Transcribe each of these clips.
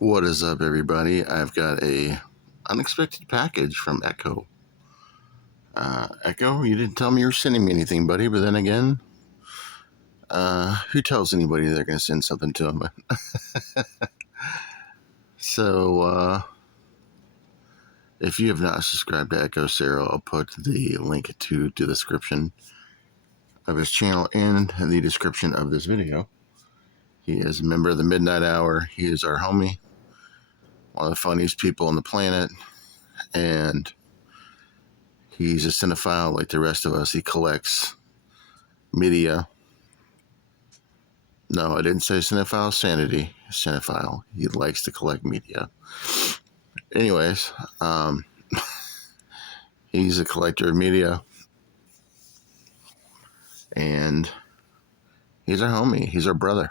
What is up, everybody? I've got a unexpected package from Echo. Echo, you didn't tell me you were sending me anything, buddy. But then again, who tells anybody they're going to send something to them? So, if you have not subscribed to Echo Cero, I'll put the link to the description of his channel in the description of this video. He is a member of the Midnight Hour. He is our homie, one of the funniest people on the planet, and he's a cinephile like the rest of us. He collects media. No, I didn't say cinephile. Sanity. Cinephile. He likes to collect media. Anyways, he's a collector of media, and he's our homie. He's our brother.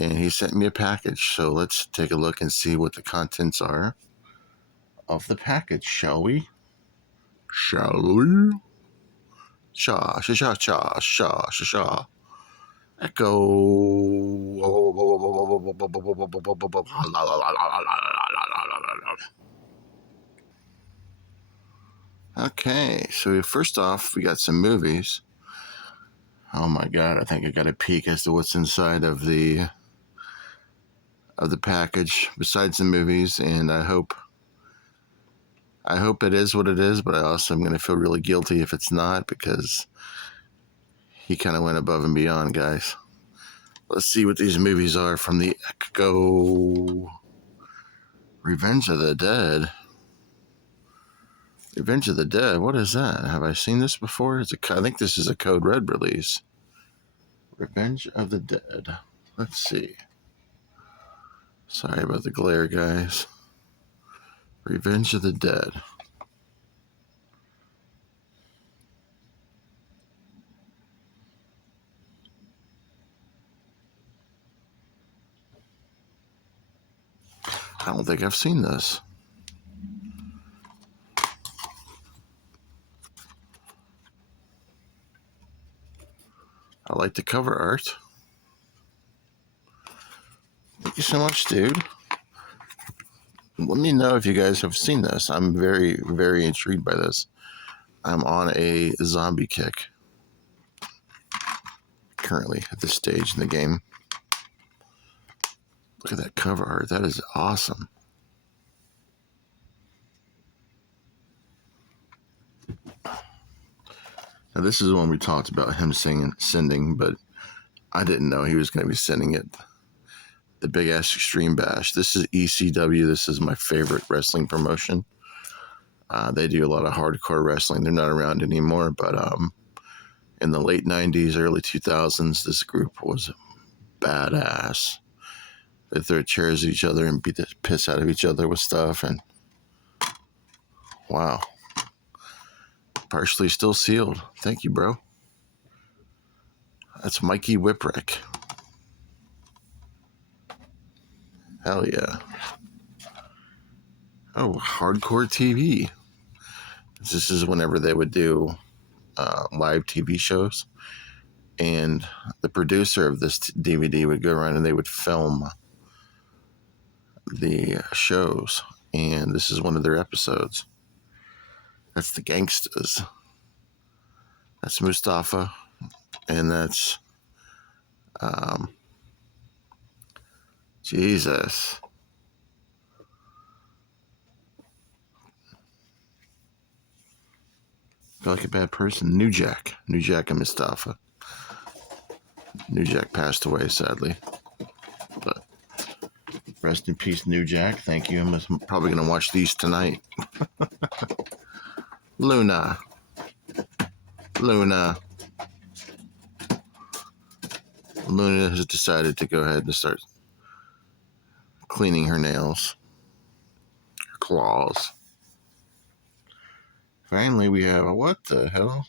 And he sent me a package. So let's take a look and see what the contents are of the package, shall we? Shall we? Sha, sha, sha, sha, sha, sha, sha. Echo. Okay, so first off, we got some movies. Oh my god, I think I got a peek as to what's inside of the package besides the movies, and I hope it is what it is, but I also am going to feel really guilty if it's not, because he kind of went above and beyond, guys. Let's see what these movies are from the Echo. Revenge of the Dead. Revenge of the Dead, what is that? Have I seen this before? I think this is a Code Red release. Revenge of the Dead. Let's see. Sorry about the glare, guys. Revenge of the Dead. I don't think I've seen this. I like the cover art. Thank you so much, dude. Let me know if you guys have seen this. I'm very, very intrigued by this. I'm on a zombie kick currently at this stage in the game. Look at that cover art. That is awesome. Now, this is one we talked about him sending, but I didn't know he was going to be sending it. The Big Ass Extreme Bash. This is ECW. This is my favorite wrestling promotion. They do a lot of hardcore wrestling. They're not around anymore, but in the late 90s, early 2000s, this group was badass. They throw chairs at each other and beat the piss out of each other with stuff, and wow. Partially still sealed. Thank you, bro. That's Mikey Whipwreck. Hell yeah. Oh, Hardcore TV. This is whenever they would do live TV shows. And the producer of this DVD would go around and they would film the shows. And this is one of their episodes. That's the Gangsters. That's Mustafa. And that's Jesus. I feel like a bad person. New Jack and Mustafa. New Jack passed away, sadly. But rest in peace, New Jack. Thank you. I'm probably going to watch these tonight. Luna. Luna has decided to go ahead and start cleaning her nails. Her claws. Finally, we have, what the hell?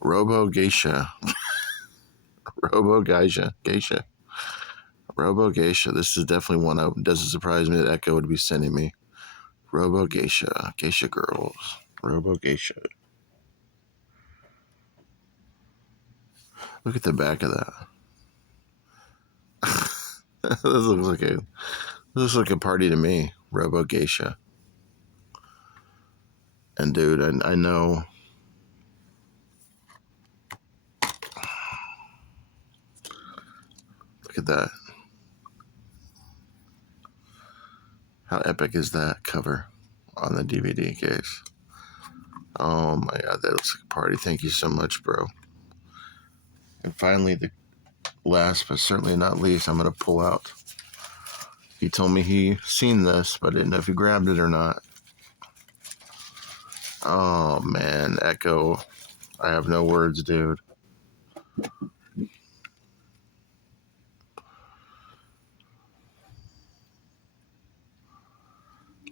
Robo Geisha. Robo Geisha. Robo Geisha. This is definitely one that doesn't surprise me that Echo would be sending me. Robo Geisha. Geisha girls. Robo Geisha. Look at the back of that. Looks like a party to me, Robo Geisha. And dude, I know. Look at that. How epic is that cover on the DVD case? Oh my god, that looks like a party. Thank you so much, bro. And finally, the last but certainly not least, I'm going to pull out. He told me he seen this, but I didn't know if he grabbed it or not. Oh man, Echo. I have no words, dude.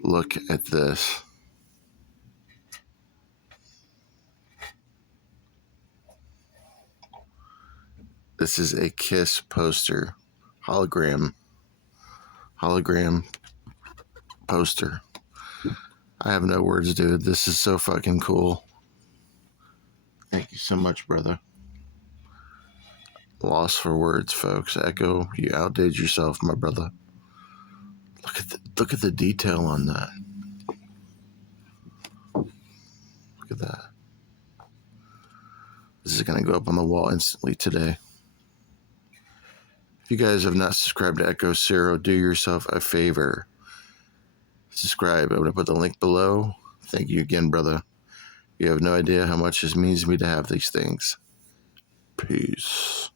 Look at this. This is a Kiss poster. Hologram poster. I have no words, dude. This is so fucking cool. Thank you so much, brother. Lost for words, folks. Echo, you outdid yourself, my brother. Look at the detail on that. Look at that. This is going to go up on the wall instantly today. If you guys have not subscribed to Echo Cero, do yourself a favor. Subscribe. I'm going to put the link below. Thank you again, brother. You have no idea how much this means to me to have these things. Peace.